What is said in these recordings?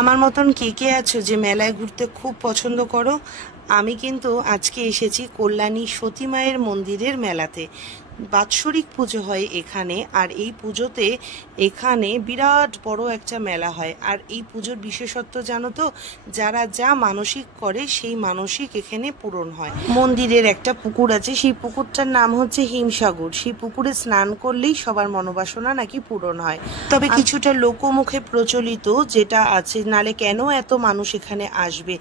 আমার মতন কে কে আছো যে মেলায় ঘুরতে খুব পছন্দ করো? আমি কিন্তু আজকে এসেছি কল্যাণী সতী মায়ের মন্দিরের মেলাতে। বাৎসরিক পুজো হয় এখানে, আর এই পুজোতে এখানে বিরাট বড় একটা মেলা হয়। আর এই পুজোর বিশেষত্ব জানো তো, যারা যা মানসিক করে সেই মানসিক এখানে পূরণ হয়। মন্দিরের একটা পুকুর আছে, সেই পুকুরটার নাম হচ্ছে হিমসাগর। সেই পুকুরে স্নান করলেই সবার মনোবাসনা নাকি পূরণ হয়। তবে কিছুটা লোকমুখে প্রচলিত যেটা আছে, নালে কেন এত মানুষ এখানে আসবে,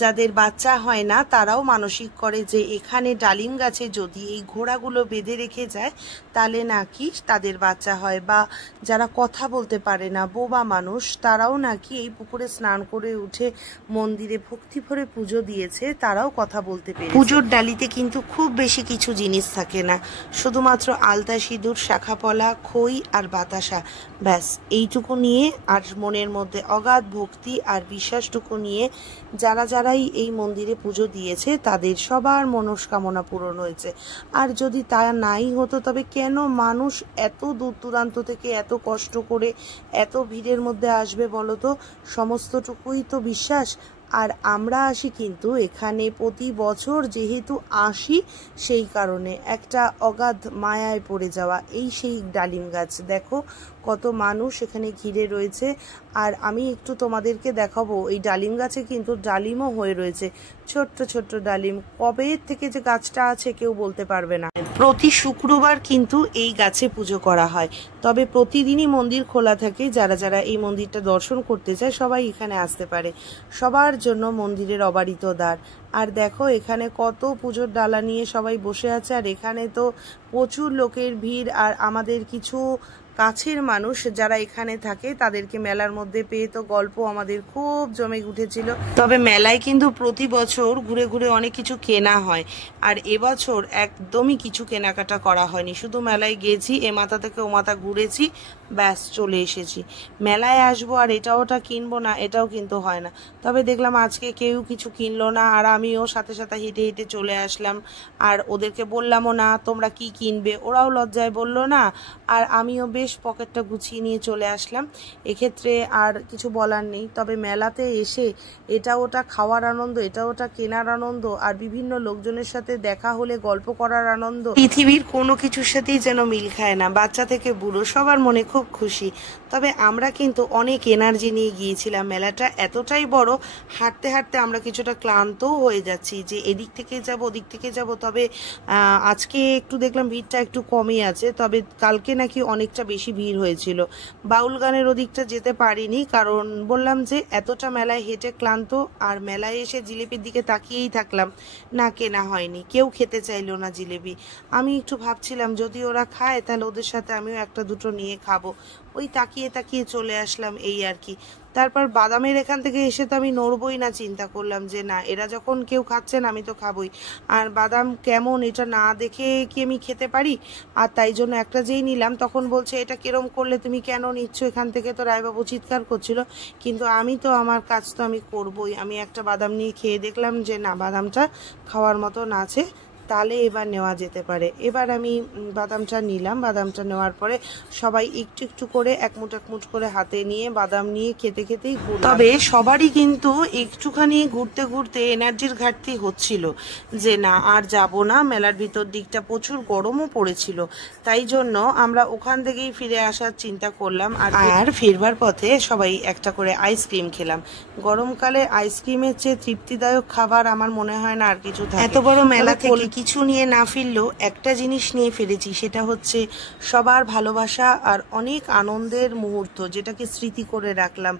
যাদের বাচ্চা হয় না তারাও মানসিক করে যে এখানে ডালিম গাছে যদি এই ঘোড়াগুলো বেঁধে রেখে যায় তাহলে নাকি তাদের বাচ্চা হয়। বা যারা কথা বলতে পারে না, বোবা মানুষ, তারাও নাকি এই পুকুরে স্নান করে উঠে মন্দিরে ভক্তি ভরে পুজো দিয়েছে, তারাও কথা বলতে পেরে। পুজোর ডালিতে কিন্তু খুব বেশি কিছু জিনিস থাকে না, শুধুমাত্র আলতা, সিঁদুর, শাখাপলা, খই আর বাতাসা, ব্যাস এইটুকু নিয়ে আর মনের মধ্যে অগাধ ভক্তি আর বিশ্বাসটুকু নিয়ে যারাই এই মন্দিরে পুজো দিয়েছে তাদের সবার মনস্কামনা পূরণ হয়েছে। আর যদি তা নাই হতো তবে কেন মানুষ এত দূর দূরান্ত থেকে এত কষ্ট করে এত ভিড়ের মধ্যে আসবে বলো তো? সমস্তটুকুই তো বিশ্বাস। আর আমরা আসি কিন্তু এখানে প্রতি বছর, যেহেতু আসি সেই কারণে একটা অগাধ মায়ায় পড়ে যাওয়া। এই সেই ডালিম গাছ, দেখো কত মানুষ এখানে ঘিরে রয়েছে। আর আমি একটু তোমাদেরকে দেখাবো, এই ডালিম গাছে কিন্তু ডালিমও হয়ে রয়েছে, ছোট্ট ছোট্ট ডালিম। কবে থেকে যে গাছটা আছে কেউ বলতে পারবে না। প্রতি শুক্রবার কিন্তু এই গাছে পুজো করা হয়, তবে প্রতিদিনই মন্দির খোলা থাকে। যারা এই মন্দিরটা দর্শন করতে চায় সবাই এখানে আসতে পারে, সবার জন্য মন্দিরের অবারিত দ্বার। আর দেখো এখানে কত পুজোর ডালা নিয়ে সবাই বসে আছে, আর এখানে তো প্রচুর লোকের ভিড়। আর আমাদের কিছু কাছের মানুষ যারা এখানে থাকে তাদেরকে মেলার মধ্যে পেয়ে তো গল্প আমাদের খুব জমে উঠেছিল। তবে মেলায় কিন্তু প্রতি বছর ঘুরে ঘুরে অনেক কিছু কেনা হয়, আর এবছর একদমই কিছু কেনাকাটা করা হয়নি। শুধু মেলায় গেছি, এ মাথা থেকে ও মাথা ঘুরেছি, ব্যাস চলে এসেছি। মেলায় আসবো আর এটা ওটা কিনবো না, এটাও কিন্তু হয় না। তবে দেখলাম আজকে কেউ কিছু কিনলো না, আর আমিও সাথে সাথে হেঁটে হেঁটে চলে আসলাম। আর ওদেরকে বললামও না তোমরা কি কিনবে, ওরাও লজ্জায় বললো না, আর আমিও বেশ পকেটটা গুছিয়ে নিয়ে চলে আসলাম। এক্ষেত্রে আর কিছু বলার নেই। তবে মেলাতে এসে এটা ওটা খাওয়ার আনন্দ, এটা ওটা কেনার আনন্দ, আর বিভিন্ন লোকজনের সাথে দেখা হলে গল্প করার আনন্দ পৃথিবীর কোনো কিছুর সাথেই যেন মিল খায় না। বাচ্চা থেকে বুড়ো সবার মনে খুব খুশি। তবে আমরা কিন্তু অনেক এনার্জি নিয়ে গিয়েছিলাম। মেলাটা এতটাই বড়, হাঁটতে হাঁটতে আমরা কিছুটা ক্লান্তও হয়ে যাচ্ছি যে এদিক থেকে যাব ওদিক থেকে যাব। তবে আজকে একটু দেখলাম ভিড়টা একটু কমই আছে, তবে কালকে নাকি অনেকটা বেশি ভিড় হয়েছিল। বাউল গানের ওদিকটা যেতে পারিনি, কারণ বললাম যে এতটা মেলায় হেঁটে ক্লান্ত, আর মেলায় এসে জিলিপির দিকে তাকিয়েই থাকলাম, না কেনা হয়নি। কেউ খেতে চাইলো না জিলিপি। আমি একটু ভাবছিলাম যদি ওরা খায় তাহলে ওদের সাথে আমিও একটা দুটো নিয়ে খাবো, ওই তাকিয়ে তাকিয়ে চলে আসলাম, এই আর কি। তারপর বাদামের এখান থেকে এসে তো আমি নড়বই না, চিন্তা করলাম যে না, এরা যখন কেউ খাচ্ছেন আমি তো খাবই। আর বাদাম কেমন এটা না দেখে কি আমি খেতে পারি? আর তাই জন্য একটা যেই নিলাম তখন বলছে এটা কিরম করলে, তুমি কেন নিচ্ছ এখান থেকে? তো রায়বাবু চিৎকার করছিল, কিন্তু আমি তো আমার কাজ তো আমি করবই। আমি একটা বাদাম নিয়ে খেয়ে দেখলাম যে না, বাদামটা খাওয়ার মতন আছে, তাহলে এবার নেওয়া যেতে পারে। এবার আমি বাদামটা নিলাম। বাদামটা নেওয়ার পরে সবাই একটু একটু করে এক মুঠ করে হাতে নিয়ে বাদাম নিয়ে খেতে খেতেই ঘুরলাম। তবে সবারই কিন্তু একটুখানি ঘুরতে ঘুরতে এনার্জির ঘাটতি হচ্ছিল, যে না আর যাব না। মেলার ভিতর দিকটা প্রচুর গরমও পড়েছিল, তাই জন্য আমরা ওখান থেকেই ফিরে আসার চিন্তা করলাম। আর ফিরবার পথে সবাই একটা করে আইসক্রিম খেলাম। গরমকালে আইসক্রিমের চেয়ে তৃপ্তিদায়ক খাবার আমার মনে হয় না আর কিছু থাকে। এত বড় মেলা থেকে কিছু নিয়ে না ফিরলেও একটা জিনিস নিয়ে ফিরেছি, সেটা হচ্ছে সবার ভালোবাসা আর অনেক আনন্দের মুহূর্ত, যেটাকে স্মৃতি করে রাখলাম।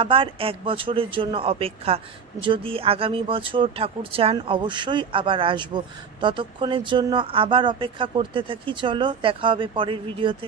আবার এক বছরের জন্য অপেক্ষা, যদি আগামী বছর ঠাকুর চান অবশ্যই আবার আসব। ততক্ষণের জন্য আবার অপেক্ষা করতে থাকি। চলো দেখা হবে পরের ভিডিওতে।